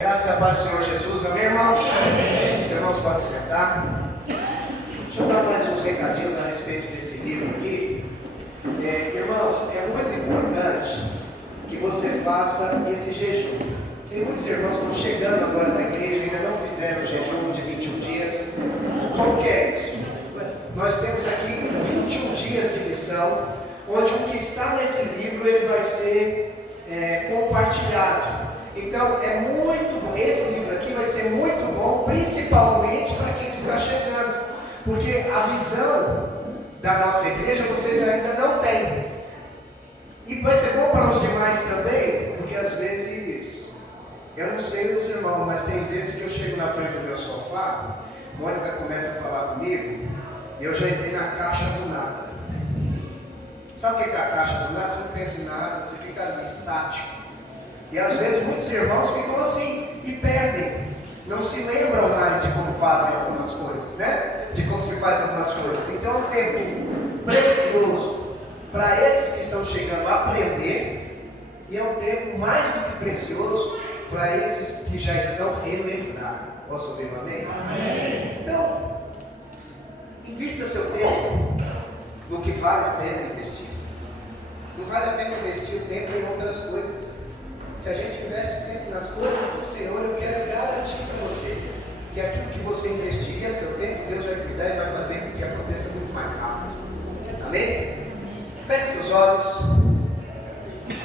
Graças e a paz do Senhor Jesus, amém, irmãos? Amém. Os irmãos podem sentar. Deixa eu dar mais uns recadinhos a respeito desse livro aqui. Irmãos, é muito importante que você faça esse jejum. Tem muitos irmãos que estão chegando agora na igreja e ainda não fizeram o jejum de 21 dias. Como que é isso? Nós temos aqui 21 dias de lição, onde o que está nesse livro ele vai ser compartilhado. Então é muito bom, esse livro aqui vai ser muito bom, principalmente para quem está chegando, porque a visão da nossa igreja vocês ainda não têm, e vai ser bom para os demais também, porque às vezes, eu não sei dos irmãos, mas tem vezes que eu chego na frente do meu sofá, Mônica começa a falar comigo, e eu já entrei na caixa do nada. Sabe o que é a caixa do nada? Você não pensa em nada, você fica ali estático. E às vezes muitos irmãos ficam assim e perdem, não se lembram mais de como fazem algumas coisas, né? De como se faz algumas coisas. Então é um tempo precioso para esses que estão chegando a aprender, e é um tempo mais do que precioso para esses que já estão relembrando. Posso ouvir um amém? Amém. Então, invista seu tempo no que vale a pena investir. Não vale a pena investir o tempo em outras coisas. Se a gente investe tempo nas coisas do Senhor, eu quero garantir para você que aquilo que você investiria seu tempo, Deus vai cuidar e vai fazer com que aconteça muito mais rápido. Amém? Feche seus olhos.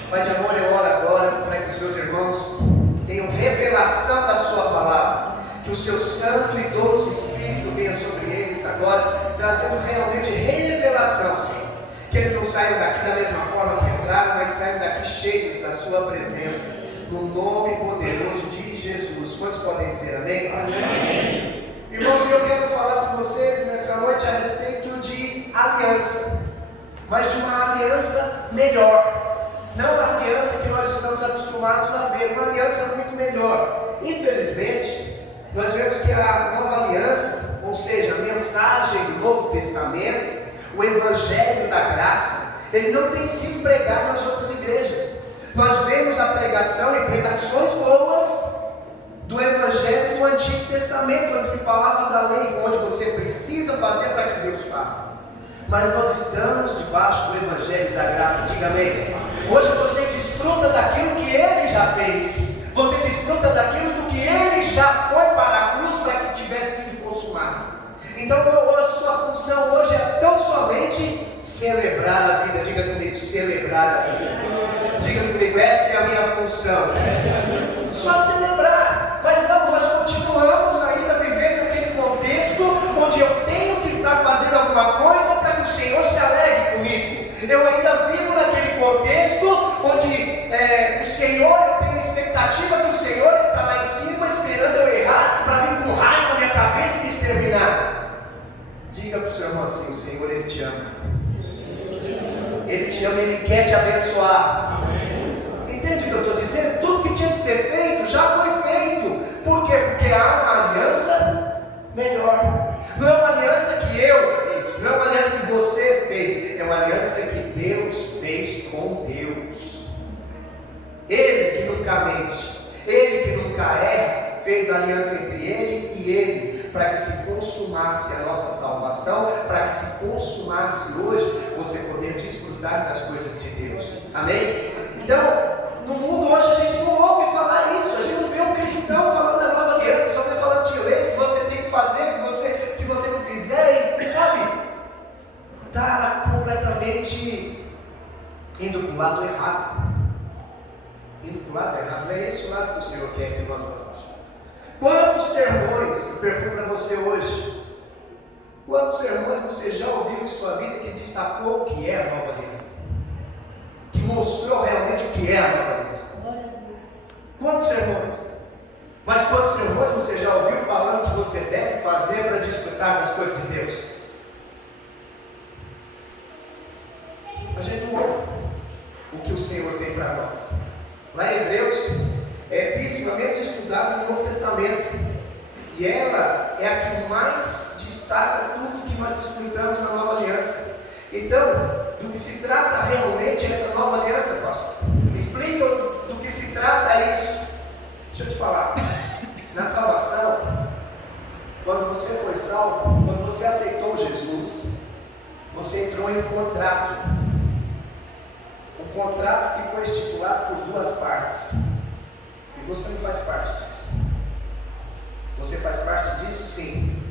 Pai de amor, eu oro agora para que os meus irmãos tenham revelação da sua palavra, que o seu santo e doce Espírito venha sobre eles agora, trazendo realmente revelação, Senhor. Que eles não saiam daqui da mesma forma que entraram, mas saiam daqui cheios da sua presença, no nome poderoso de Jesus. Quantos podem dizer amém? Amém. Irmãos, eu quero falar com vocês nessa noite a respeito de aliança, mas de uma aliança melhor, não a aliança que nós estamos acostumados a ver, uma aliança muito melhor. Infelizmente, nós vemos que a nova aliança, ou seja, a mensagem do Novo Testamento, o Evangelho da Graça, ele não tem sido pregado nas outras igrejas. Nós vemos a pregação e pregações boas do Evangelho do Antigo Testamento, onde se falava da lei, onde você precisa fazer para que Deus faça. Mas nós estamos debaixo do Evangelho da Graça, diga amém. Hoje você desfruta daquilo que Ele já fez, você desfruta daquilo do que Ele já foi para a cruz para que tivesse sido consumado. Então a sua função hoje é tão somente celebrar a vida. Diga comigo, celebrar a vida. Diga comigo, essa é a minha função. Só celebrar. Mas não, nós continuamos ainda vivendo naquele contexto onde eu tenho que estar fazendo alguma coisa para que o Senhor se alegre comigo. Eu ainda vivo naquele contexto onde o Senhor, eu tenho expectativa que o Senhor está lá em cima esperando eu errar para vir com um raio na minha cabeça e me exterminar. Diga para o seu irmão assim: o Senhor, Ele te ama. Ele te ama, Ele quer te abençoar. Entende o que eu estou dizendo? Tudo que tinha que ser feito já foi feito. Por quê? Porque há uma aliança melhor. Não é uma aliança que eu fiz, não é uma aliança que você fez, é uma aliança que Deus fez com Deus. Ele que nunca mente, Ele que nunca erra, fez aliança entre Ele e Ele, para que se consumasse a nossa salvação, para que se consumasse hoje você poder desfrutar das coisas de Deus. Amém? Então, no mundo hoje a gente não ouve falar isso, a gente não vê um cristão falando da nova aliança, só vê falando de lei, que você tem que fazer, que se você não fizer, sabe? Está completamente indo para o lado errado. Indo para o lado errado, não é esse o lado que o Senhor quer que nós vamos. Quantos sermões, eu pergunto para você hoje, quantos sermões você já ouviu em sua vida que destacou o que é a nova aliança? Que mostrou realmente o que é a nova aliança? Quantos sermões? Mas quantos sermões você já ouviu falando que você deve fazer para desfrutar das coisas de Deus? A gente não ouve o que o Senhor tem para nós. Lá em Hebreus, é a epístola menos estudada no Novo Testamento, e ela é a que mais destaca tudo que nós desfrutamos na nova aliança. Então, do que se trata realmente essa nova aliança, pastor? Me explica do que se trata isso. Deixa eu te falar. Na salvação, quando você foi salvo, quando você aceitou Jesus, você entrou em um contrato. Um contrato que foi estipulado por duas partes. E você não faz parte disso. Você faz parte disso sim,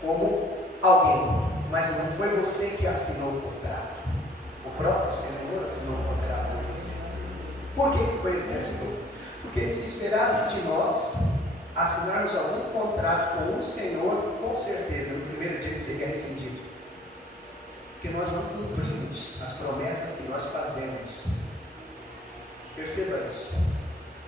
como alguém, mas não foi você que assinou o contrato. O próprio Senhor assinou o contrato por você. Por que foi ele que assinou? Porque se esperasse de nós assinarmos algum contrato com o Senhor, com certeza no primeiro dia ele seria rescindido. Porque nós não cumprimos as promessas que nós fazemos. Perceba isso.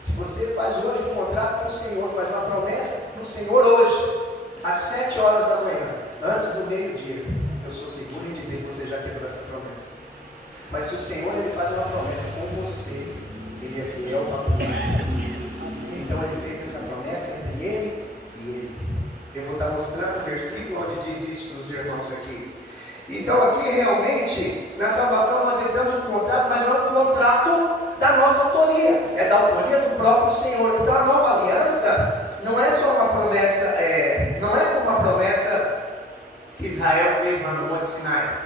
Se você faz hoje um contrato com o Senhor, faz uma promessa para o Senhor hoje, às 7 horas da manhã, antes do meio-dia, eu sou seguro em dizer que você já quebrou essa promessa. Mas se o Senhor ele faz uma promessa com você, ele é fiel para cumprir. Então ele fez essa promessa entre ele e ele. Eu vou estar mostrando o versículo onde diz isso para os irmãos aqui. Então aqui realmente, na salvação nós entramos no contrato, mas não é um contrato da nossa autoria, é da autoria do próprio Senhor. Então a nova aliança não é só uma promessa, não é como uma promessa que Israel fez lá no Monte Sinai,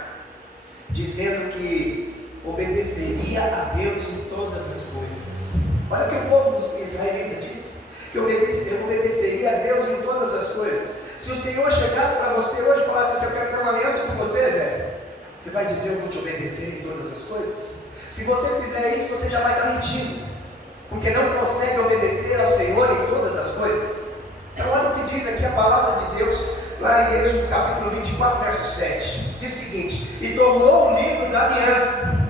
dizendo que obedeceria a Deus em todas as coisas. Olha o que o povo israelita disse, que obedeceria a Deus em todas as coisas. Se o Senhor chegasse para você hoje e falasse assim, eu quero ter uma aliança com você, Zé, você vai dizer, eu vou te obedecer em todas as coisas? Se você fizer isso, você já vai estar mentindo, porque não consegue obedecer ao Senhor em todas as coisas. Então olha o que diz aqui a palavra de Deus, lá em Êxodo capítulo 24, verso 7, diz o seguinte, e tomou o livro da aliança,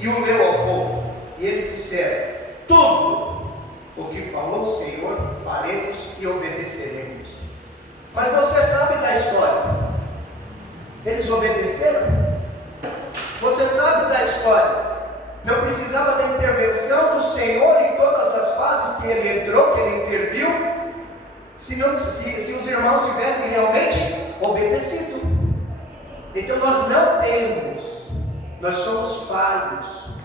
e o leu ao povo, e eles disseram, tudo o que falou o Senhor, faremos e obedeceremos. Mas você sabe da história, eles obedeceram? Você sabe da história, não precisava da intervenção do Senhor em todas as fases que ele entrou, que ele interviu, se os irmãos tivessem realmente obedecido. Então nós não temos, nós somos falhos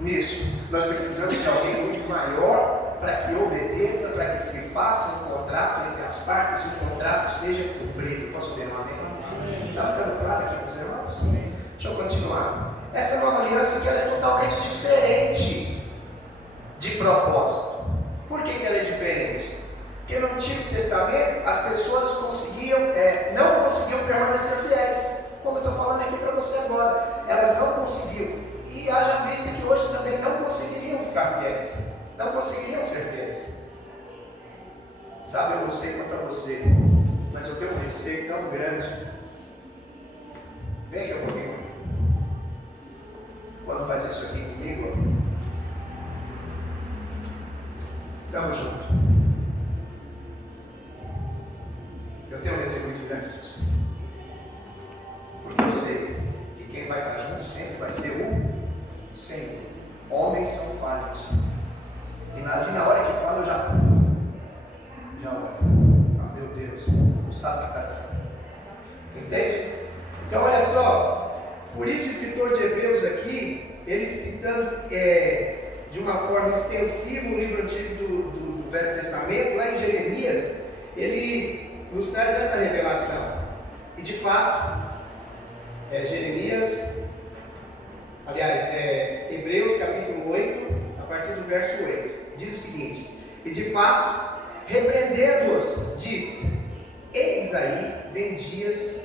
nisso. Nós precisamos de alguém muito maior para que obedeça, para que se faça um contrato entre as partes e o contrato seja cumprido. Posso ver um amém? Está ficando claro aqui para os irmãos? Deixa eu continuar. Essa nova aliança que ela é totalmente diferente de propósito. Por que ela é diferente? Porque no Antigo Testamento as pessoas não conseguiam permanecer fiéis. Como eu estou falando aqui para você agora, elas não conseguiam. E haja vista que hoje também não conseguiriam ficar fiéis. Não conseguiriam ser fiéis. Sabe, eu não sei quanto a você, mas eu tenho um receio tão grande. Vem aqui comigo. Quando faz isso aqui comigo, estamos juntos. Eu tenho um receio muito grande disso. Porque eu sei que quem vai estar junto sempre vai ser o Senhor. Homens são falhos. E ali na hora que fala eu já olho. Ah, meu Deus, não sabe o que está dizendo. Entende? Então olha só, por isso o escritor de Hebreus aqui, ele citando de uma forma extensiva o livro antigo do Velho Testamento, lá em Jeremias, ele nos traz essa revelação. E de fato, Hebreus capítulo 8, a partir do verso 8, diz o seguinte: e de fato, repreendendo-os, disse: eis aí, vem dias,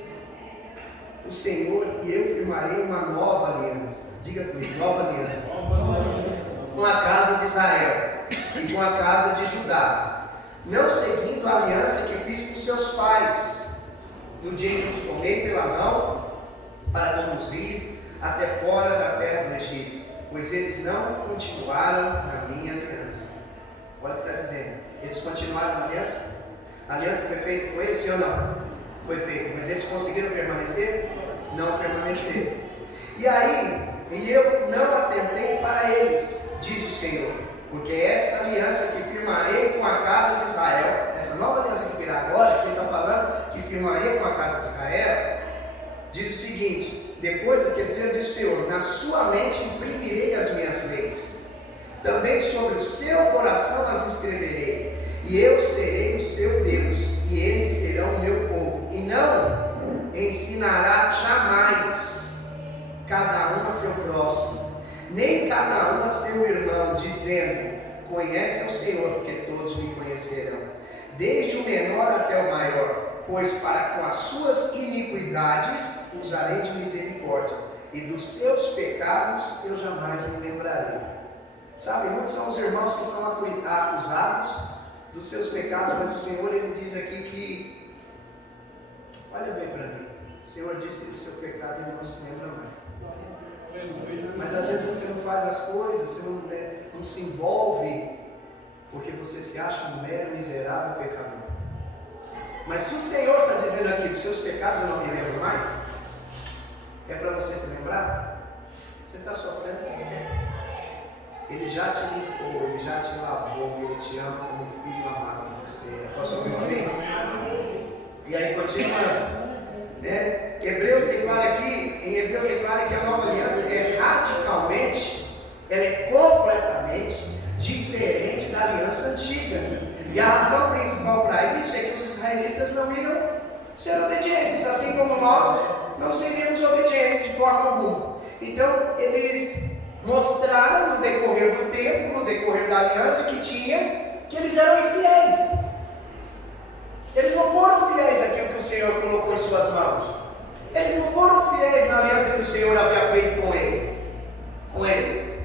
o Senhor e eu firmarei uma nova aliança. Diga comigo, nova aliança. Com a casa de Israel e com a casa de Judá, não seguindo a aliança que fiz com seus pais, no dia em que os tomei pela mão para conduzir até fora da terra do Egito, pois eles não continuaram na minha aliança. Olha o que está dizendo, eles continuaram na aliança? A aliança foi feita com eles, sim ou não? Foi feita, mas eles conseguiram permanecer? Não permaneceram. E aí, eu não atentei para eles, diz o Senhor, porque esta aliança que firmarei com a casa de Israel, essa nova aliança que virá agora, que ele está falando, que firmarei com a casa de Israel, diz o seguinte: depois daquele dia, diz o Senhor, na sua mente imprimirei as minhas leis, também sobre o seu coração as escreverei. conhece é o Senhor, porque todos me conhecerão, desde o menor até o maior, pois para com as suas iniquidades usarei de misericórdia, e dos seus pecados eu jamais me lembrarei. Sabe, muitos são os irmãos que são acusados dos seus pecados, mas o Senhor, Ele diz aqui que, olha bem para mim, o Senhor disse que do seu pecado Ele não se lembra mais. Mas às vezes você não faz as coisas, você não se envolve, porque você se acha um mero miserável pecador. Mas se o Senhor está dizendo aqui, dos seus pecados eu não me lembro mais, é para você se lembrar? Você está sofrendo? Ele já te limpou, Ele já te lavou, Ele te ama como um filho amado de você. Posso ouvir um amém? E aí continuando, né? Em Hebreus declara que a nova aliança é radicalmente, ela é completamente diferente da aliança antiga. E a razão principal para isso é que os israelitas não iam ser obedientes, assim como nós não seríamos obedientes de forma alguma. Então eles mostraram no decorrer do tempo, no decorrer da aliança que eles eram infiéis. Eles não foram fiéis àquilo que o Senhor colocou em suas mãos. Eles não foram fiéis na aliança que o Senhor havia feito com eles.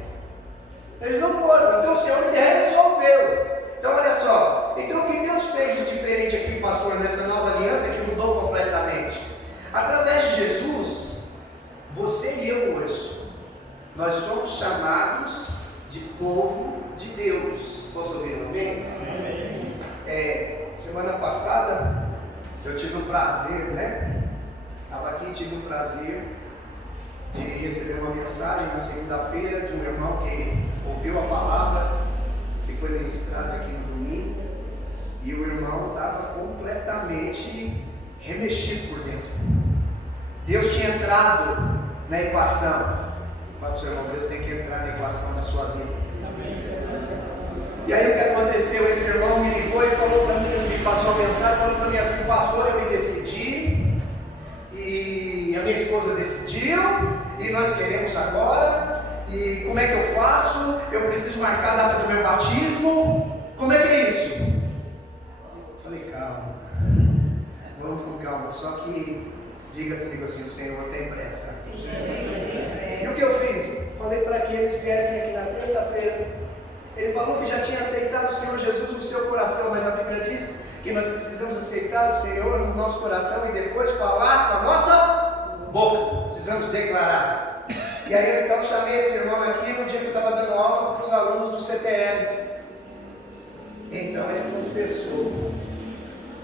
Eles não foram. Então o Senhor ele resolveu. Então olha só. Então o que Deus fez de diferente aqui, pastor, nessa nova aliança que mudou completamente? Através de Jesus, você e eu hoje, nós somos chamados de povo de Deus. Posso ouvir um amém? Semana passada eu tive um prazer, Estava aqui e tive um prazer de receber uma mensagem na segunda-feira de um irmão que ouviu a palavra que foi ministrada aqui no domingo, e o irmão estava completamente remexido por dentro. Deus tinha entrado na equação. Fala para o seu irmão, Deus tem que entrar na equação da sua vida. E aí o que aconteceu? Esse irmão me ligou e falou para mim, me passou a mensagem, falou para mim assim: pastor, eu me decidi, e a minha esposa decidiu, e nós queremos agora, e como é que eu faço? Eu preciso marcar a data do meu batismo, como é que é isso? Eu falei, calma, vamos com calma, só que diga comigo assim: o Senhor tem pressa. E o que eu fiz? Falei para que eles viessem aqui na terça-feira. Ele falou que já tinha aceitado o Senhor Jesus no seu coração, mas a Bíblia diz que nós precisamos aceitar o Senhor no nosso coração e depois falar com a nossa boca. Precisamos declarar. E aí então chamei esse irmão aqui no dia que eu estava dando aula para os alunos do CTL. Então ele confessou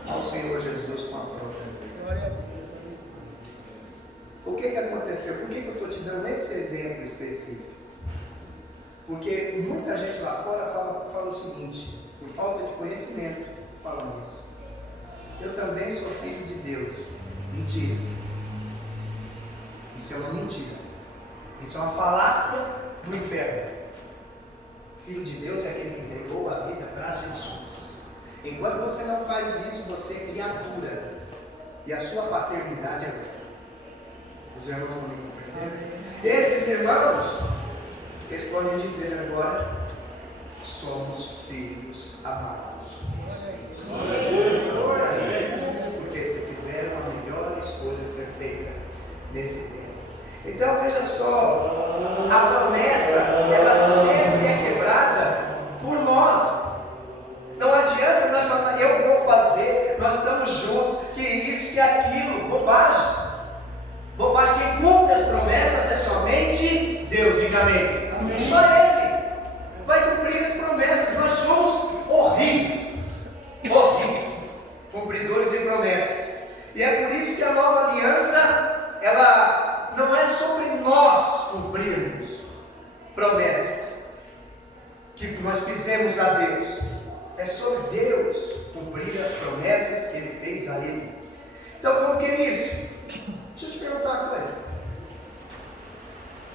ao Senhor Jesus com a própria. O que aconteceu? Por que eu estou te dando esse exemplo específico? Porque muita gente lá fora fala o seguinte, por falta de conhecimento, falam isso. Eu também sou filho de Deus. Mentira. Isso é uma mentira. Isso é uma falácia do inferno. Filho de Deus é aquele que entregou a vida para Jesus. Enquanto você não faz isso, você é criatura. E a sua paternidade é outra. Os irmãos estão me compreendendo? Esses irmãos, eles podem dizer agora: somos filhos amados do Senhor. Porque fizeram a melhor escolha a ser feita nesse tempo. Então veja só, a promessa ela sempre é quebrada por nós. Não adianta nós falar, eu vou fazer, nós estamos juntos, que isso, que aquilo, bobagem. Bobagem. Quem cumpre as promessas é somente Deus, diga amém. Só Ele vai cumprir as promessas. Nós somos horríveis, cumpridores de promessas. E é por isso que a nova aliança, ela não é sobre nós cumprirmos promessas que nós fizemos a Deus. É sobre Deus cumprir as promessas que Ele fez a Ele. Então, como que é isso? Deixa eu te perguntar uma coisa.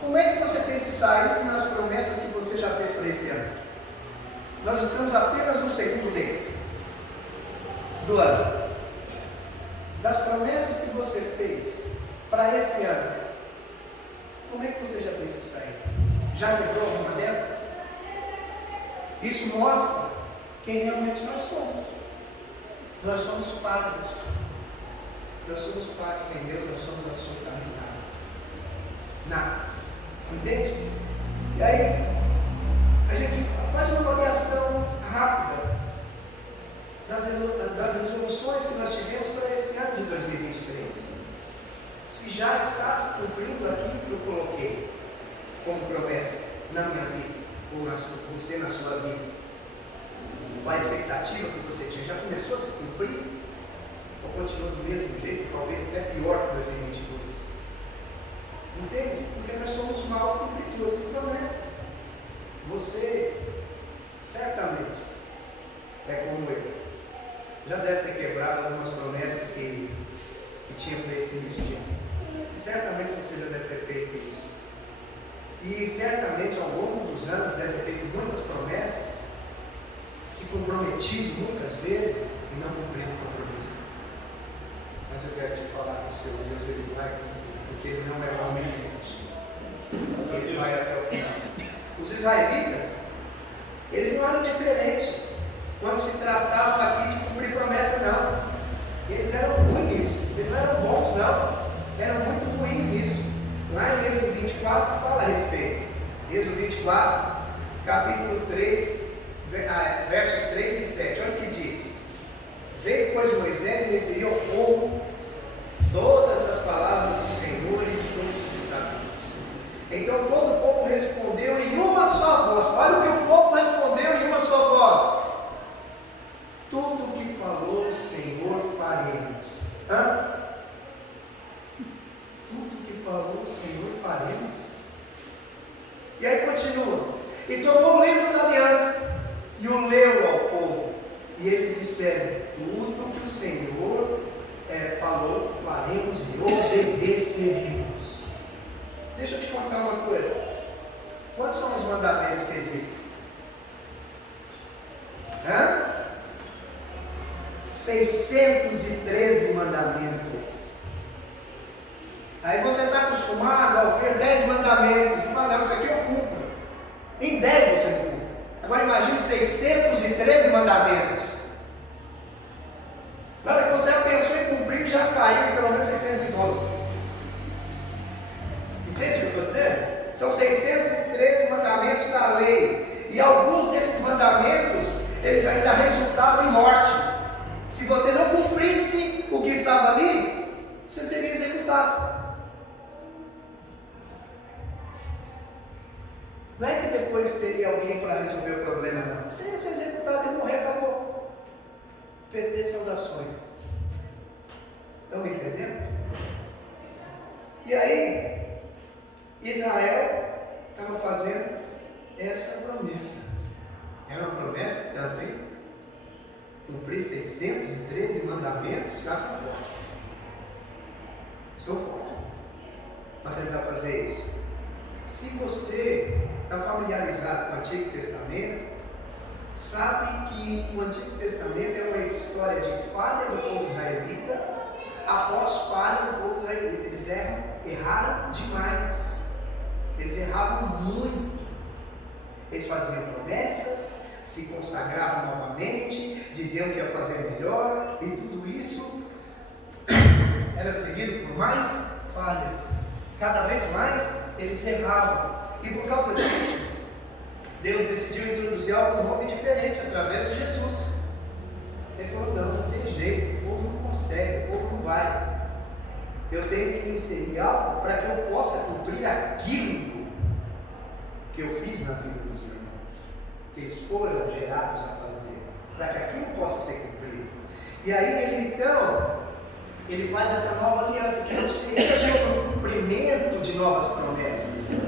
Como é que você tem se saído nas promessas que você já fez para esse ano? Nós estamos apenas no segundo mês do ano. Das promessas que você fez para esse ano, como é que você já tem se saído? Já quebrou alguma delas? Isso mostra quem realmente nós somos. Nós somos falhos. Nós somos falhos. Sem Deus nós somos absolutamente nada. Entende? E aí, a gente faz uma avaliação rápida das resoluções que nós tivemos para esse ano de 2023. Se já está se cumprindo aquilo que eu coloquei como promessa na minha vida, ou você na sua vida. Qual a expectativa que você tinha? Já começou a se cumprir? Ou continua do mesmo jeito, talvez até pior que 2022? Entende? Porque nós somos mal cumpridores de promessa. Você, certamente, é como eu. Já deve ter quebrado algumas promessas que tinha para esse início de ano. E certamente você já deve ter feito isso. E certamente ao longo dos anos deve ter feito muitas promessas, se comprometido muitas vezes e não cumprindo o compromisso. Mas eu quero te falar que o seu Deus, Ele vai cumprir, porque Ele não é homem inútil. Ele vai até o final. Os israelitas, eles não eram diferentes quando se tratava aqui de cumprir promessa, não. Eles eram ruins nisso. Eles não eram bons, não. Eram muito ruins nisso. Lá em Êxodo 24 fala a respeito. Êxodo 24, capítulo 3, versos 3 e 7. Olha o que diz. Veio, pois, Moisés e referiu ao povo todas as palavras do Senhor e de todos os estatutos. Então todo o povo respondeu em uma só voz. Olha o que o povo respondeu em uma só voz. Tudo o que falou o Senhor faremos. Tudo que falou o Senhor faremos. E aí continua. E tomou o livro da aliança e o leu ao povo. E eles disseram: tudo que o Senhor falou faremos e obedeceremos. Deixa eu te contar uma coisa. Quantos são os mandamentos que existem? 613 mandamentos. Aí você está acostumado a ver 10 mandamentos e fala: não, isso aqui eu cumpro. Em 10 você não cumpre. Agora imagine 613 mandamentos. Na hora que você já pensou em cumprir, já caiu em pelo menos 612. Entende o que eu estou dizendo? São 613 mandamentos da lei. E alguns desses mandamentos, eles ainda resultavam em morte. Se você não cumprisse o que estava ali, você seria executado. Não é que depois teria alguém para resolver o problema, não. Você ia ser executado e morrer, acabou. PT saudações. Estão me entendendo? E aí, Israel estava fazendo essa promessa. Era uma promessa que ela tem. Cumprir 613 mandamentos, já são fortes. São fortes. Para tentar fazer isso. Se você está familiarizado com o Antigo Testamento, sabe que o Antigo Testamento é uma história de falha do povo israelita após falha do povo israelita. Eles erraram demais. Eles erravam muito. Eles faziam promessas, se consagravam novamente, diziam que ia fazer melhor, e tudo isso era seguido por mais falhas. Cada vez mais eles erravam. E por causa disso, Deus decidiu introduzir algo novo e diferente através de Jesus. Ele falou: não tem jeito, o povo não consegue, o povo não vai. Eu tenho que inserir algo para que eu possa cumprir aquilo que eu fiz na vida dos irmãos, que eles foram gerados a fazer, para que aquilo possa ser cumprido. E aí ele faz essa nova aliança, que não seria sobre o cumprimento de novas promessas.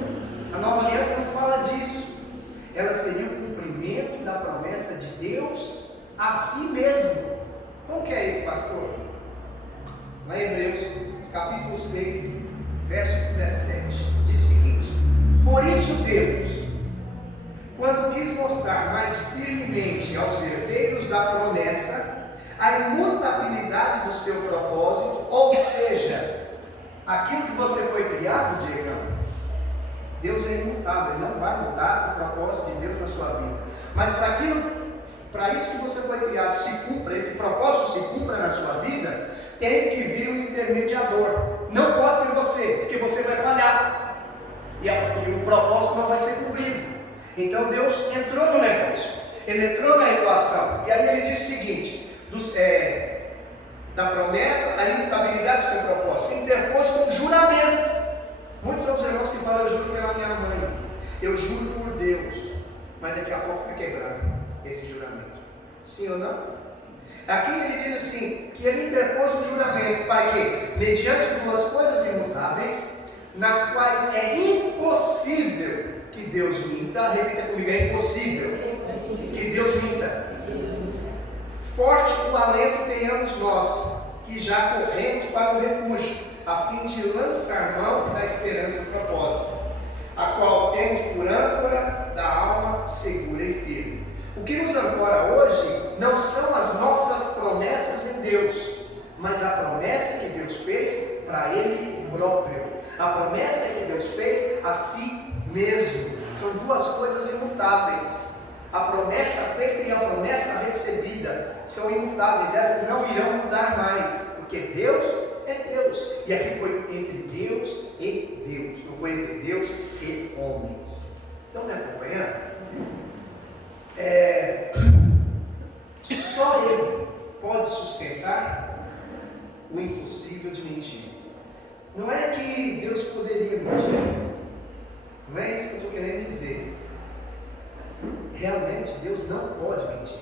A nova aliança não fala disso. Ela seria o cumprimento da promessa de Deus a si mesmo. Como que é isso, pastor? Lá em Hebreus, capítulo 6, verso 17, diz o seguinte: por isso Deus, quando quis mostrar mais firmemente aos herdeiros da promessa a imutabilidade do seu propósito, ou seja, aquilo que você foi criado, Diego, Deus é imutável, Ele não vai mudar o propósito de Deus na sua vida. Mas para isso que você foi criado, se cumpra, esse propósito se cumpra na sua vida, tem que vir um intermediador. Não pode ser você, porque você vai falhar. E o propósito não vai ser cumprido. Então Deus entrou no negócio, Ele entrou na equação. E aí Ele diz o seguinte: da promessa, a imutabilidade do seu propósito se interpôs com juramento. Muitos são os irmãos que falam: eu juro pela minha mãe, eu juro por Deus, mas daqui a pouco está quebrando esse juramento. Sim ou não? Aqui ele diz assim, que ele interpôs um juramento para quê? Mediante duas coisas imutáveis, nas quais é impossível que Deus minta. Repita comigo: é impossível que Deus minta. Forte o alento tenhamos nós, que já corremos para o refúgio, a fim de lançar mão da esperança proposta, a qual temos por âncora da alma segura e firme. O que nos ancora hoje não são as nossas promessas em Deus, mas a promessa que Deus fez para Ele próprio, a promessa que Deus fez a si mesmo. São duas coisas imutáveis. A promessa feita e a promessa recebida são imutáveis, essas não irão mudar mais, porque Deus é Deus, e aqui foi entre Deus e Deus, não foi entre Deus e homens. Estão me acompanhando? Só Ele pode sustentar o impossível de mentir. Não é que Deus poderia mentir, não é isso que eu estou querendo dizer. Realmente Deus não pode mentir.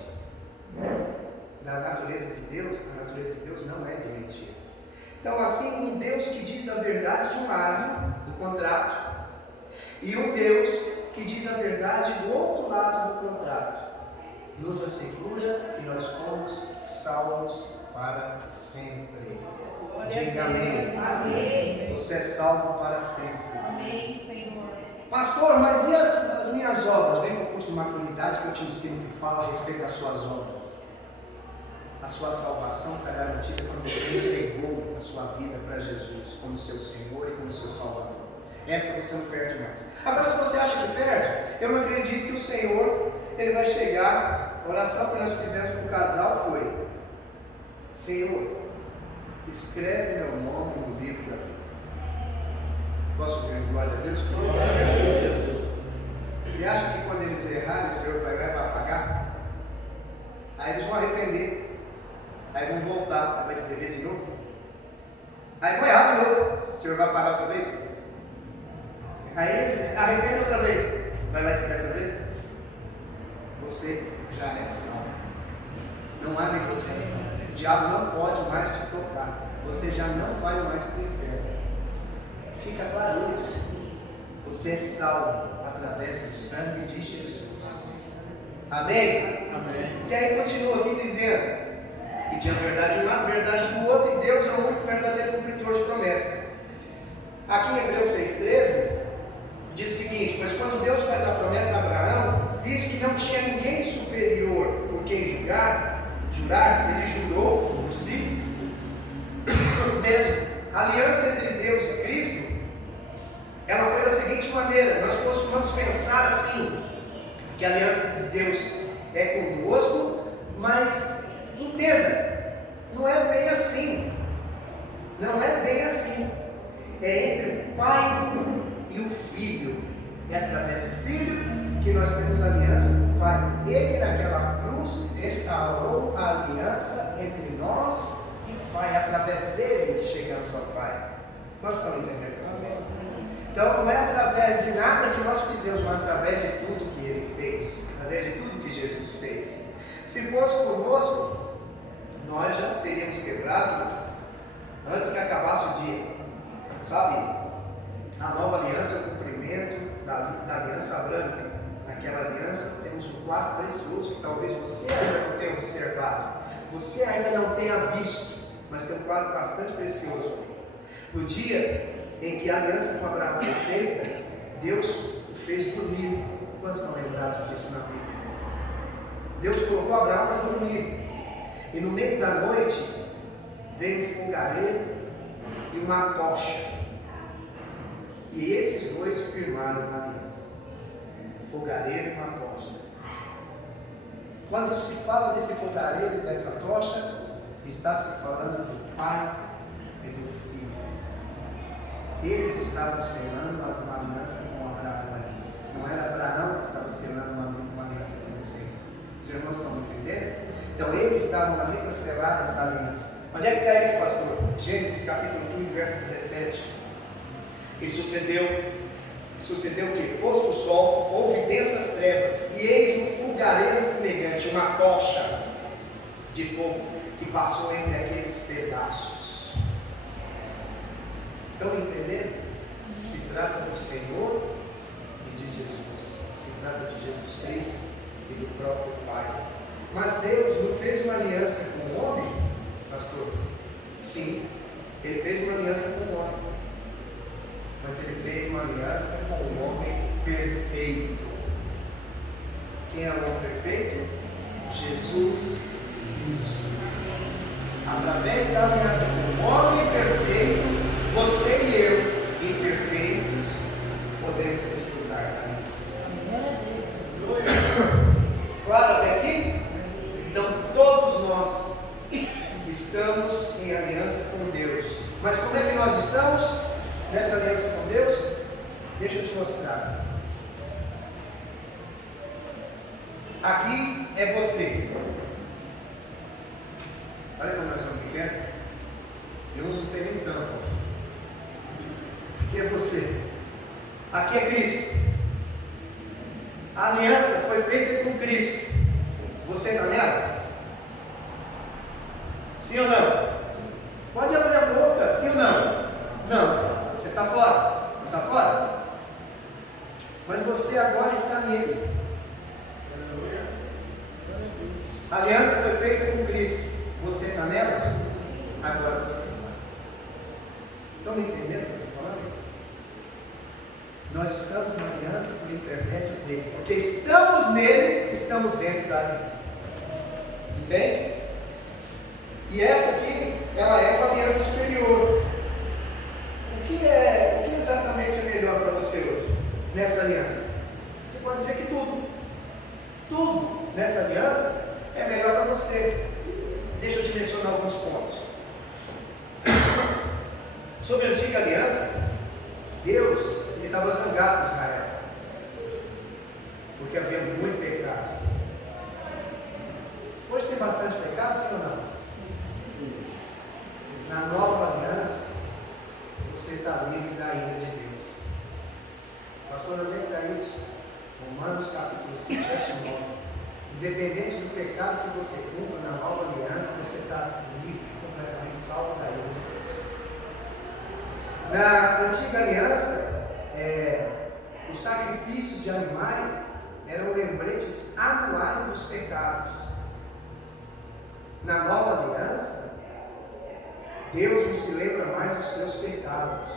A natureza de Deus não é de mentir. Então, assim, um Deus que diz a verdade de um lado do contrato, e um Deus que diz a verdade do outro lado do contrato, nos assegura que nós fomos salvos para sempre. Diga amém. Amém. Você é salvo para sempre. Amém, Senhor. Pastor, mas e as minhas obras? Vem no curso de maturidade que eu te ensino, que fala a respeito das suas obras. A sua salvação está garantida quando você entregou a sua vida para Jesus como seu Senhor e como seu Salvador. Essa você não perde mais. Agora, se você acha que perde, eu não acredito que o Senhor Ele vai chegar. A oração que nós fizemos para o casal foi: Senhor, escreve meu nome no livro da vida. Posso ver glória a Deus? Glória a Deus. Você acha que quando eles errarem, o Senhor vai apagar? Aí eles vão arrepender. Aí vão voltar, vai escrever de novo. Aí vão errar de novo. O Senhor vai parar outra vez? Aí eles arrependem outra vez. Vai lá escrever outra vez? Você já é salvo. Não há negociação. O diabo não pode mais te tocar. Você já não vai mais para o inferno. Fica claro isso. Você é salvo através do sangue de Jesus. Amém? Amém. E aí continua aqui dizendo: e tinha verdade de um lado, verdade do outro, e Deus é o único verdadeiro cumpridor de promessas. Aqui em Hebreus 6,13 diz o seguinte: pois quando Deus faz a promessa a Abraão, visto que não tinha ninguém superior por quem jurar, ele jurou por si mesmo. A aliança entre Deus e Cristo, ela foi da seguinte maneira: nós costumamos pensar assim, que a aliança de Deus é conosco, mas entenda, não é bem assim. Não é bem assim. É entre o Pai e o Filho. É através do Filho que nós temos aliança com o Pai. Ele naquela cruz restaurou a aliança entre nós e o Pai. É através dele que chegamos ao Pai. Quantos estão entendendo? Então não é através de nada que nós fizemos, mas através de tudo que Ele fez. Através de tudo que Jesus fez. Se fosse conosco, nós já teríamos quebrado antes que acabasse o dia. Sabe, a nova aliança é o cumprimento da aliança abrâmica. Naquela aliança temos um quadro precioso que talvez você ainda não tenha observado, você ainda não tenha visto, mas tem um quadro bastante precioso. No dia em que a aliança com Abraão foi feita, Deus o fez dormir. Quantos estão lembrados disso na Bíblia? Deus colocou Abraão para dormir, e no meio da noite veio um fogareiro e uma tocha, E esses dois firmaram uma aliança, um fogareiro e uma tocha. Quando se fala desse fogareiro e dessa tocha, está se falando do pai e do filho. Eles estavam selando uma aliança com Abraão ali. Não era Abraão que estava selando uma aliança com você. Os irmãos estão me entendendo? Então eles estavam ali para selar essa aliança. Onde é que está isso, pastor? Gênesis capítulo 15, verso 17. E sucedeu o que? Posto o sol, houve densas trevas, e eis um fogareiro fumegante, uma tocha de fogo, que passou entre aqueles pedaços. Estão entendendo? Se trata do Senhor e de Jesus. Se trata de Jesus Cristo e do próprio Pai. Mas Deus não fez uma aliança com o homem, pastor? Sim, Ele fez uma aliança com o homem. Mas Ele fez uma aliança com o homem perfeito. Quem é o homem perfeito? Jesus Cristo. Através da aliança com o homem perfeito, você e eu, imperfeitos, podemos desfrutar da aliança. Claro até aqui? Então todos nós estamos em aliança com Deus. Mas como é que nós estamos nessa aliança com Deus? Deixa eu te mostrar. Aqui é você. Olha como nós somos pequenos. E uns não tem nem tampa. Aqui é você. Aqui é Cristo. A aliança foi feita com Cristo. Você está nela? Sim ou não? Pode abrir a boca, sim ou não? Não. Você está fora? Não está fora? Mas você agora está nele. A aliança foi feita com Cristo. Você está nela? Agora você está. Estão me entendendo o que eu estou falando? Nós estamos na aliança por intermédio dele. Porque estamos nele, estamos dentro da aliança. Entende? E essa aqui, ela é uma aliança superior. O que exatamente é melhor para você hoje, nessa aliança? Você pode dizer que tudo. Tudo nessa aliança é melhor para você. Deixa eu te mencionar alguns pontos. Sobre a antiga aliança, Deus estava zangado com Israel, porque havia muito pecado. Hoje tem bastante pecado, sim ou não? Na nova aliança, você está livre da ira de Deus. Pastor, onde é que está isso? Romanos capítulo 5, verso 9. Independente do pecado que você cumpra na nova aliança, você está livre, completamente salvo da ira de Deus. Na antiga aliança, os sacrifícios de animais eram lembretes anuais dos pecados. Na nova aliança, Deus não se lembra mais dos seus pecados.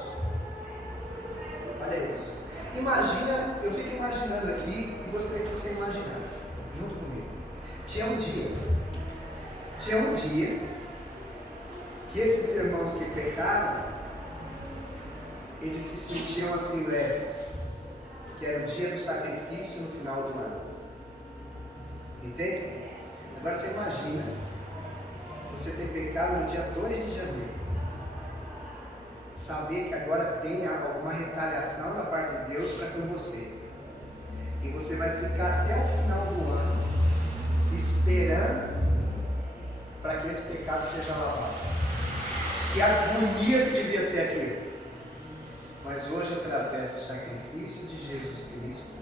Olha isso. Imagina, eu fico imaginando aqui e gostaria que você imaginasse junto comigo. Tinha um dia que esses irmãos que pecaram, eles se sentiam assim leves, que era o dia do sacrifício no final do ano. Entende? Agora você imagina, você ter pecado no dia 2 de janeiro, saber que agora tem alguma retaliação da parte de Deus para com você, e você vai ficar até o final do ano esperando para que esse pecado seja lavado. Que agonia que devia ser aquilo. Mas hoje, através do sacrifício de Jesus Cristo,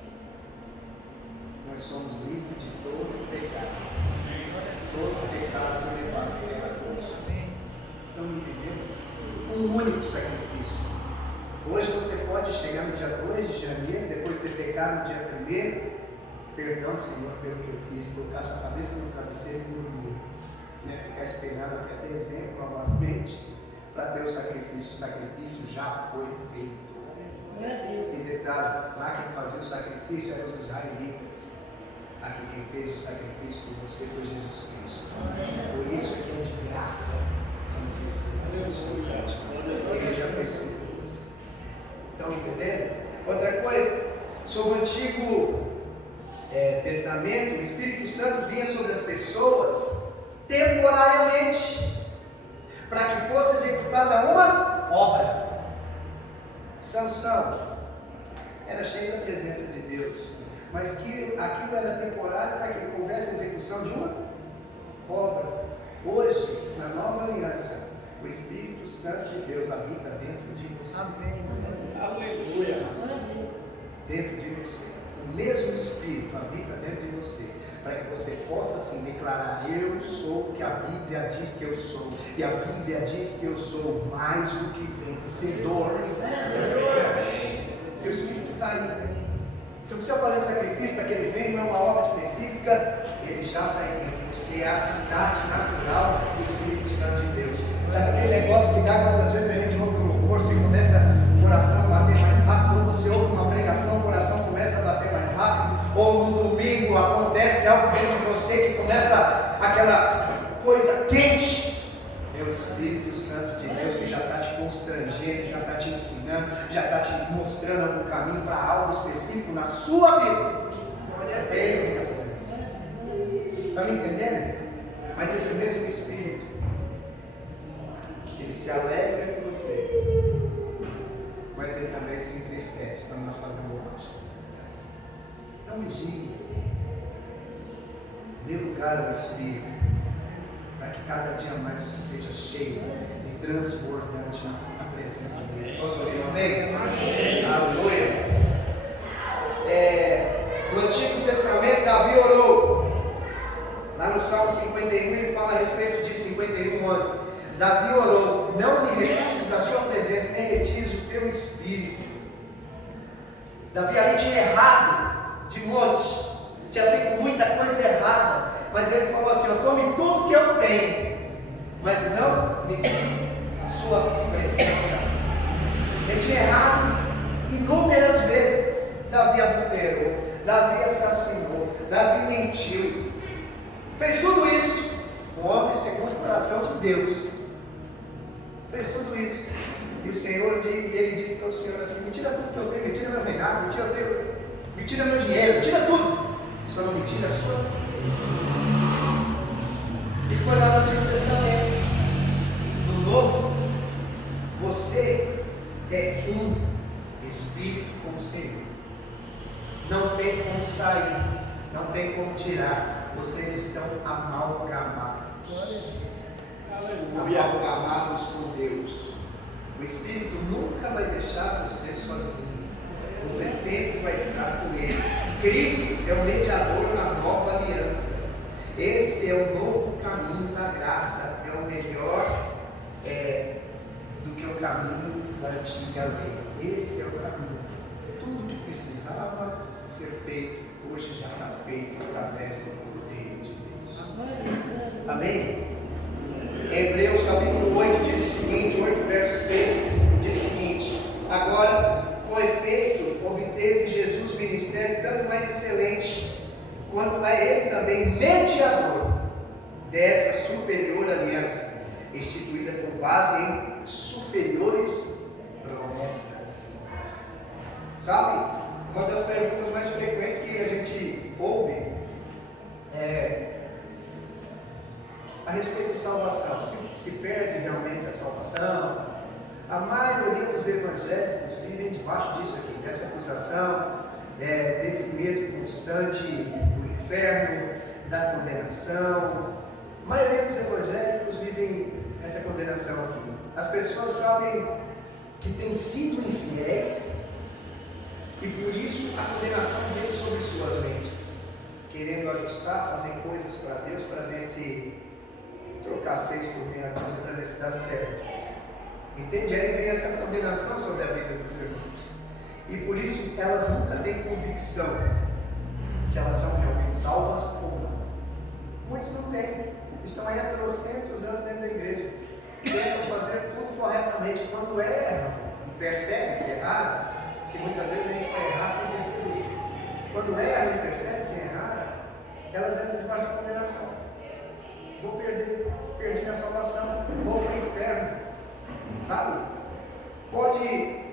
nós somos livres de todo pecado. Todo pecado foi levado pela cruz. Estão me entendendo? Um único sacrifício. Hoje você pode chegar no dia 2 de janeiro, depois de ter pecado no dia 1º, perdão, Senhor, pelo que eu fiz, colocar sua cabeça no travesseiro e dormir, ficar esperando até dezembro novamente para ter o sacrifício. O sacrifício já foi feito. E detalhe, lá quem fazia o sacrifício eram os israelitas. Aqui quem fez o sacrifício por você foi Jesus Cristo. Por isso é que é de graça. Você não precisa fazer o seu. Ele já fez tudo por você. Estão entendendo? executada uma obra. Sansão era cheio da presença de Deus, mas que aquilo era temporário para que houvesse a execução de uma obra. Hoje, na nova aliança, o Espírito Santo de Deus habita dentro de você. Amém. Aleluia. Dentro de você. O mesmo Espírito habita dentro de você, para que você possa assim declarar: eu sou o que a Bíblia diz que eu sou. E a Bíblia diz que eu sou mais do que vencedor. E o Espírito está aí. Você não precisa fazer sacrifício para que ele venha, não é uma obra específica. Ele já está aí dentro. Você é a habitat natural do Espírito Santo de Deus. Sabe aquele negócio que dá quantas vezes a gente ouve um louvor, você começa o coração a bater mais rápido, ou você ouve uma pregação, o coração começa a bater mais rápido, ou no domingo acontece algo dentro de você que começa aquela coisa quente. É o Espírito Santo de Deus que já está te constrangendo, já está te ensinando, já está te mostrando algum caminho para algo específico na sua vida. É Ele que está fazendo isso. Está me entendendo? Mas esse mesmo Espírito, ele se alegra com você, mas ele também se entristece quando nós fazemos bobagem. Então vigie, dê lugar ao Espírito, para que cada dia mais você seja cheio e transbordante na presença dele. Posso ouvir um amém? Amém. Aleluia. No Antigo Testamento, Davi orou. Lá no Salmo 51, ele fala a respeito de 51:11. Davi orou: não me recuses da sua presença, nem retires o teu espírito. Davi ali tinha errado de monte, tinha feito muita coisa errada, mas ele falou assim: tome tudo que eu tenho, mas não me tire a sua presença. Ele tinha errado inúmeras vezes. Davi adulterou, Davi assassinou, Davi mentiu, fez tudo isso. Um homem segundo o coração de Deus fez tudo isso. E o Senhor, ele disse para o Senhor assim: me tira tudo que eu tenho, me tira meu reinado, me tira meu dinheiro, me tira tudo, só não me tira a sua. Isso foi lá no Antigo Testamento. No Novo, você é um Espírito com o Senhor. Não tem como sair, não tem como tirar. Vocês estão amalgamados. Amalgamados com Deus. O Espírito nunca vai deixar você sozinho. Você sempre vai estar com Ele. Cristo é o mediador na nova aliança. Esse é o novo caminho da graça. É o melhor do que o caminho da antiga lei. Esse é o caminho. Tudo que precisava ser feito, hoje já está feito através do poder de Deus. Amém? Hebreus capítulo 8 diz o seguinte, 8 verso 6, diz o seguinte: agora, com efeito, obteve Jesus ministério tanto mais excelente, quanto é ele também mediador dessa superior aliança, instituída com base em superiores promessas. Sabe, uma das perguntas mais frequentes que a gente ouve é a respeito de salvação: se perde realmente a salvação? A maioria dos evangélicos vivem debaixo disso aqui, dessa acusação, desse medo constante do inferno, da condenação. A maioria dos evangélicos vivem essa condenação aqui. As pessoas sabem que têm sido infiéis e por isso a condenação vem sobre suas mentes, querendo ajustar, fazer coisas para Deus para ver se trocar 6 por meia dúzia para ver se dá certo. Entende? Aí vem essa condenação sobre a vida dos irmãos. E por isso elas nunca têm convicção se elas são realmente salvas ou não. Muitos não têm. Estão aí há trocentos anos dentro da igreja. Tentam fazer tudo corretamente. Quando erram e percebem que erraram, que muitas vezes a gente vai errar sem perceber. Quando erram e percebem que erraram, elas entram debaixo da condenação. Vou perdi minha salvação, vou para o inferno, sabe? Pode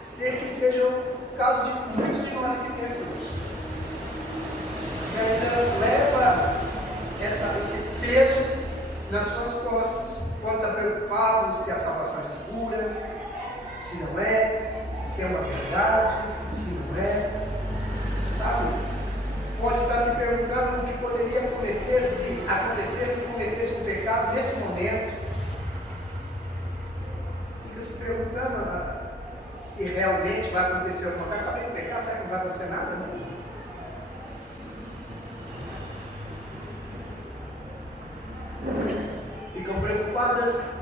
ser que seja o caso de muitos de nós aqui dentro hoje. E ainda leva esse peso nas suas costas, pode estar preocupado se a salvação é segura, se não é, se é uma verdade, se não é, sabe? Pode estar se perguntando o que poderia acontecer se cometesse um pecado nesse momento. Fica se perguntando se realmente vai acontecer alguma coisa. Acabei de pecar, será que não vai acontecer nada mesmo? Ficam preocupadas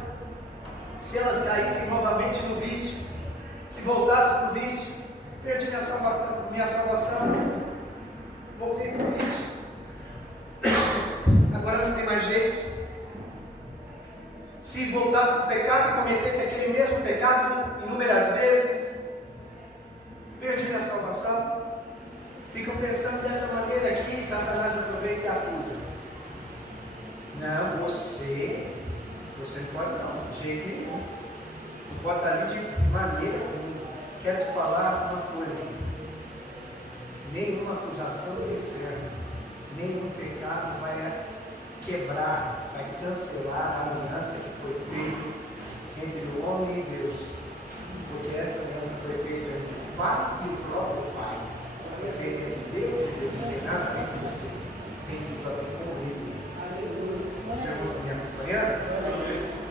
se elas caíssem novamente no vício, se voltassem para o vício. Perdi minha salvação, voltei para o vício, agora não tem mais jeito. Se voltasse para o pecado e cometesse aquele mesmo pecado inúmeras vezes, perdi minha salvação. Ficam pensando dessa maneira aqui. Satanás aproveita e acusa: não, você não pode não, de jeito nenhum, não pode estar ali de maneira nenhuma. Quero te falar uma coisa: nenhuma acusação do inferno, nenhum pecado vai quebrar, vai cancelar a aliança que foi feita entre o homem e Deus, porque essa aliança foi feita entre o Pai e o próprio Pai. Foi feita entre Deus e Deus, não tem nada a ver com você, tem tudo a ver com Ele. Os irmãos estão me acompanhando?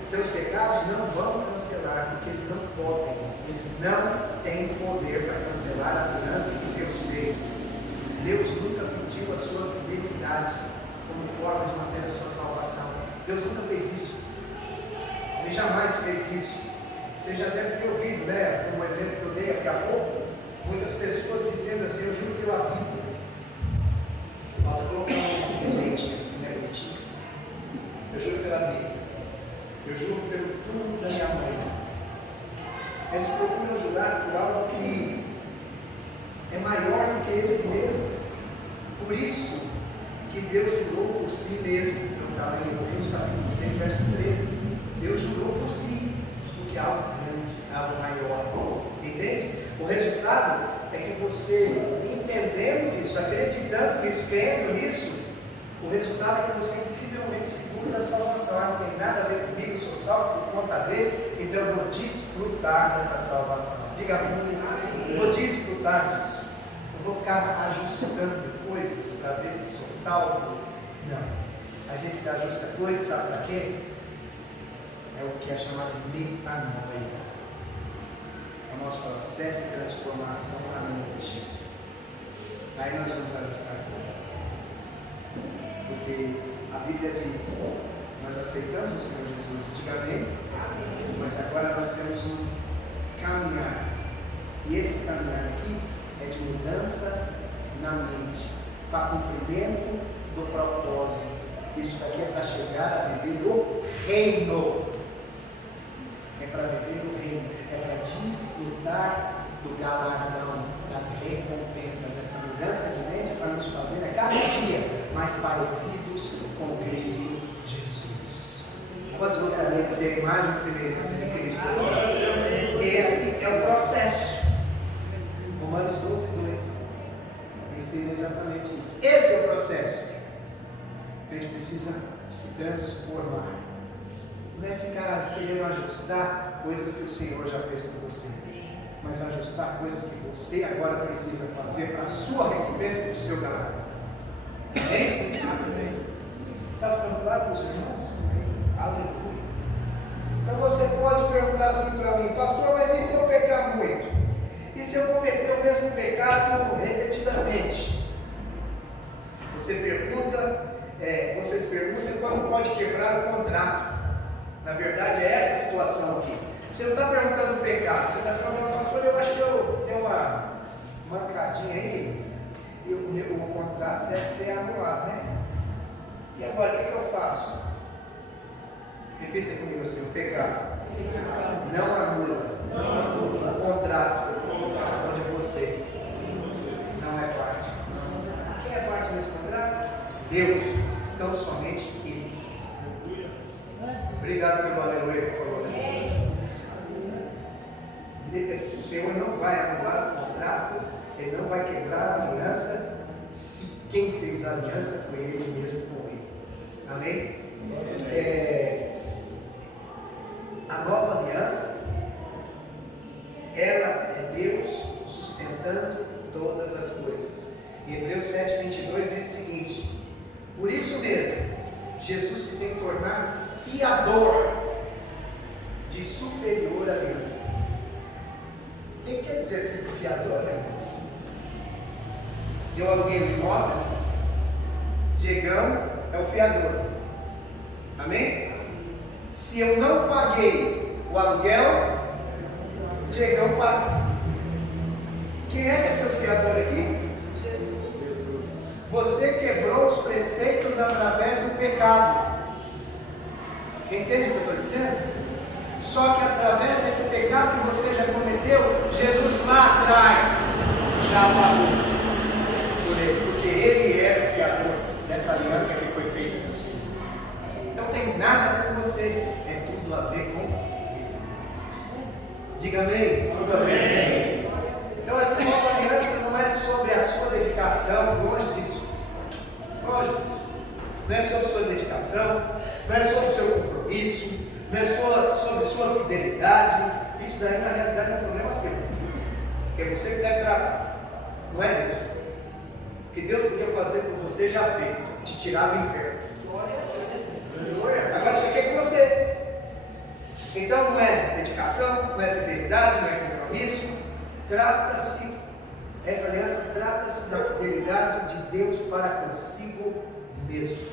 Seus pecados não vão cancelar, porque eles não podem, eles não têm poder para cancelar a aliança que Deus fez. Deus nunca pediu a sua fidelidade como forma de manter a sua salvação. Deus nunca fez isso. Ele jamais fez isso. Você já deve ter ouvido, né? Como exemplo que eu dei aqui a pouco, muitas pessoas dizendo assim: eu juro pela Bíblia. Falta colocar esse bilhete, assim, né? Eu juro pela Bíblia. Eu juro pelo túmulo da minha mãe. Eles procuram jurar por algo que é maior do que eles mesmos. Por isso que Deus jurou por si mesmo. Então está lá em Hebreus capítulo 6, verso 13. Deus jurou por si, porque é algo grande, algo maior. Entende? O resultado é que você, entendendo isso, acreditando nisso, crendo nisso, o resultado é que você incrivelmente seguro da salvação. Não tem nada a ver comigo, eu sou salvo por conta dele, então eu vou desfrutar dessa salvação. Diga amém. Vou desfrutar disso. Eu vou ficar ajustando coisas para ver se sou salvo. Não. A gente se ajusta coisas, sabe para quê? É o que é chamado de metanoia. É o nosso processo de transformação na mente. Aí nós vamos ajustar coisas. Porque a Bíblia diz: nós aceitamos o Senhor Jesus, diga amém. Mas agora nós temos um caminhar. E esse caminhar aqui é de mudança na mente, para cumprimento do propósito. Isso daqui é para chegar a viver o reino. É para viver o reino. É para desfrutar do galardão, das recompensas. Essa mudança de mente é para nos fazer a cada dia mais parecidos com Cristo Jesus. Quantos gostariam de ser imagem e semelhança de Cristo? Esse é o processo. Romanos 12, 2 ensina exatamente isso. Esse é o processo. A gente precisa se transformar. Não é ficar querendo ajustar coisas que o Senhor já fez com você, mas ajustar coisas que você agora precisa fazer para a sua recompensa e para o seu galardão. Amém? Amém. Está ficando claro para os irmãos? Aleluia. Então você pode perguntar assim para mim: pastor, mas e se eu pecar muito? E se eu cometer o mesmo pecado repetidamente? Vocês perguntam quando pode quebrar o contrato. Na verdade é essa a situação aqui. Você não está perguntando o pecado, você está perguntando: pastor, eu acho que eu dei uma mancadinha aí, e o contrato deve ter anulado, né? E agora o que eu faço? Repita comigo assim: o pecado não anula o contrato onde você não é parte. Quem é parte desse contrato? Deus. Então somente Ele. Obrigado pelo aleluia que falou. O Senhor não vai anular o contrato, Ele não vai quebrar a aliança, se quem fez a aliança foi Ele mesmo com Ele. Amém? Jesus se tem tornado fiador de superior aliança. O que quer dizer fiador, irmãos? Eu aluguei um imóvel, Diegão é o fiador. Amém? Se eu não paguei o aluguel, Diegão paga. Quem é que é seu fiador aqui? Jesus. Você quebrou os preceitos através do pecado. Entende o que eu estou dizendo? Só que através desse pecado que você já cometeu, Jesus lá atrás já pagou por ele, porque ele é o fiador dessa aliança que foi feita com você. Não tem nada a ver com você, é tudo a ver com ele. Diga amém, tudo a ver com ele. Então essa nova aliança não é sobre a sua dedicação, longe disso. Longe disso. Não é sobre a sua dedicação, não é sobre o seu compromisso, não é sobre sua fidelidade. Isso daí na realidade é um problema seu, porque é você que deve tratar, não é Deus. O que Deus podia fazer por você já fez, te tirar do inferno. Agora isso aqui é com você. Então não é dedicação, não é fidelidade, não é compromisso. Trata-se, essa aliança trata-se da fidelidade de Deus para consigo mesmo,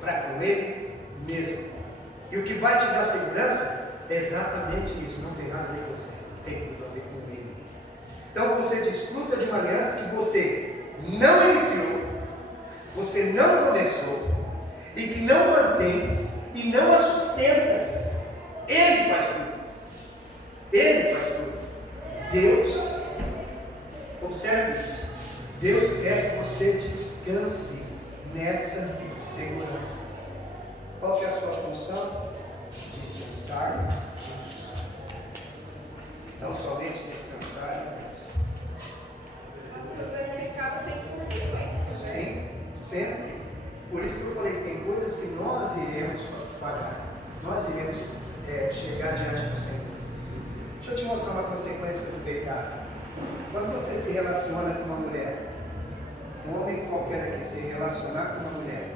para com Ele mesmo. E o que vai te dar segurança é exatamente isso, não tem nada a ver com você, tem tudo a ver com Ele. Então você desfruta de uma aliança que você não iniciou, você não começou, e que não mantém, e não a sustenta. Ele faz tudo. Ele faz tudo. Deus, observe isso, Deus quer que você descanse nessa segurança. Qual que é a sua função? Descansar em Deus. Não somente descansar em Deus. Mas o pecado tem consequências, né? Sim, sempre. Por isso que eu falei que tem coisas que nós iremos pagar. Nós iremos chegar diante do Senhor. Deixa eu te mostrar uma consequência do pecado. Quando você se relaciona com uma mulher, um homem qualquer aqui se relacionar com uma mulher,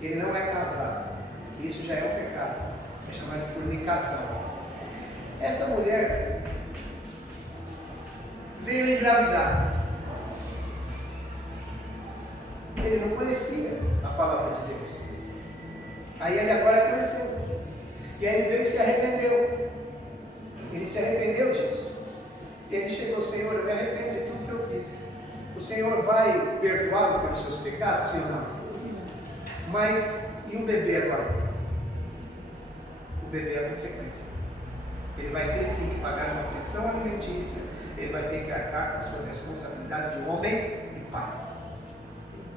ele não é casado, isso já é um pecado, é chamado de fornicação. Essa mulher veio engravidar. Ele não conhecia a palavra de Deus. Aí ele agora conheceu. E aí ele veio e se arrependeu. Ele se arrependeu disso. E ele chegou: Senhor, eu me arrependo de tudo que eu fiz. O Senhor vai perdoá-lo pelos seus pecados, sim ou não? Mas e o bebê agora? O bebê é a consequência. Ele vai ter sim que pagar uma pensão alimentícia. Ele vai ter que arcar com as suas responsabilidades de homem e pai.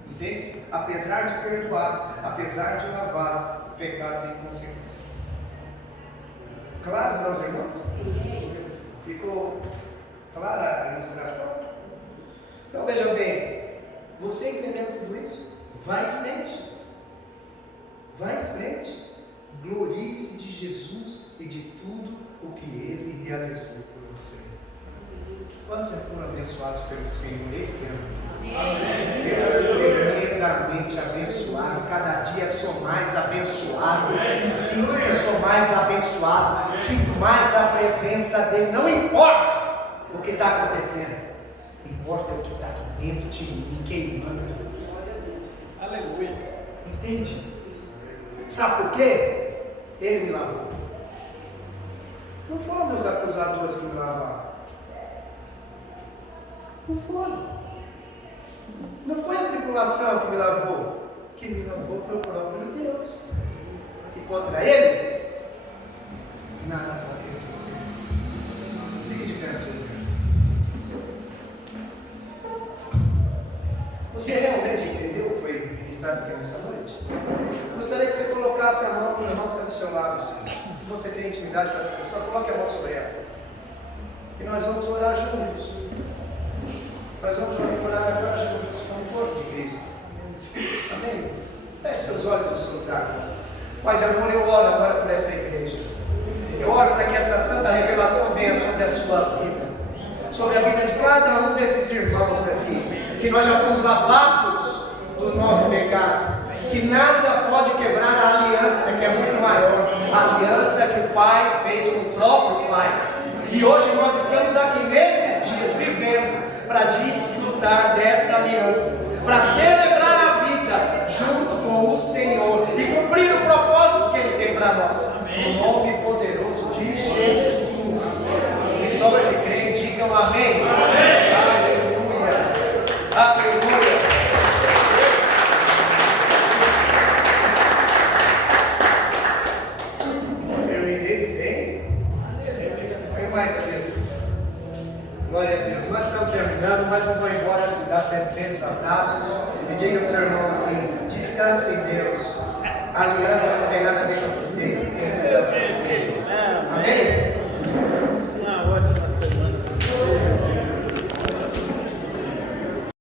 Entende? Apesar de perdoar, apesar de lavar, o pecado tem consequência. Claro, meus irmãos? Ficou clara a ilustração? Então veja bem, você entendendo tudo isso, vai em frente. Vai em frente. Glorie-se de Jesus e de tudo o que Ele realizou por você. Quantos já foram abençoados pelo Senhor esse ano? Amém. Eu fui tremendamente abençoado. Cada dia sou mais abençoado. E sinto que sou mais abençoado. Sinto mais da presença dEle. Não importa o que está acontecendo, importa o que está aqui dentro de mim, queimando. Aleluia. Entende? Sabe por quê? Ele me lavou. Não foram meus acusadores que me lavaram. Não foram. Não foi a tribulação que me lavou. Que me lavou foi o próprio Deus. E contra Ele, nada pode acontecer. Fique de pé, Senhor. Você realmente entendeu o que foi ministrado aqui nessa noite? Eu gostaria que você colocasse a mão no irmão que está do seu lado, assim. Se você tem intimidade com essa pessoa, coloque a mão sobre ela. E nós vamos orar juntos. Nós vamos orar agora juntos com o corpo de Cristo. Amém? Feche seus olhos no seu lugar. Pai de amor, eu oro agora por essa igreja. Eu oro para que essa santa revelação venha sobre a sua vida, sobre a vida de cada um desses irmãos aqui. Que nós já fomos lavados do nosso pecado. Que nada pode A aliança que o Pai fez com o próprio Pai. E hoje nós estamos aqui nesses dias vivendo para desfrutar dessa aliança, para celebrar a vida junto com o Senhor e cumprir o propósito que Ele tem para nós. No nome poderoso de Jesus. E só os que creem digam amém. Aleluia. Aleluia. Terminei bem? Bem mais cedo. Glória a Deus. Nós estamos terminando, mas não vou embora antes de dar 700 abraços. E diga para o seu irmão assim: descanse em Deus. A aliança não tem nada a ver com você.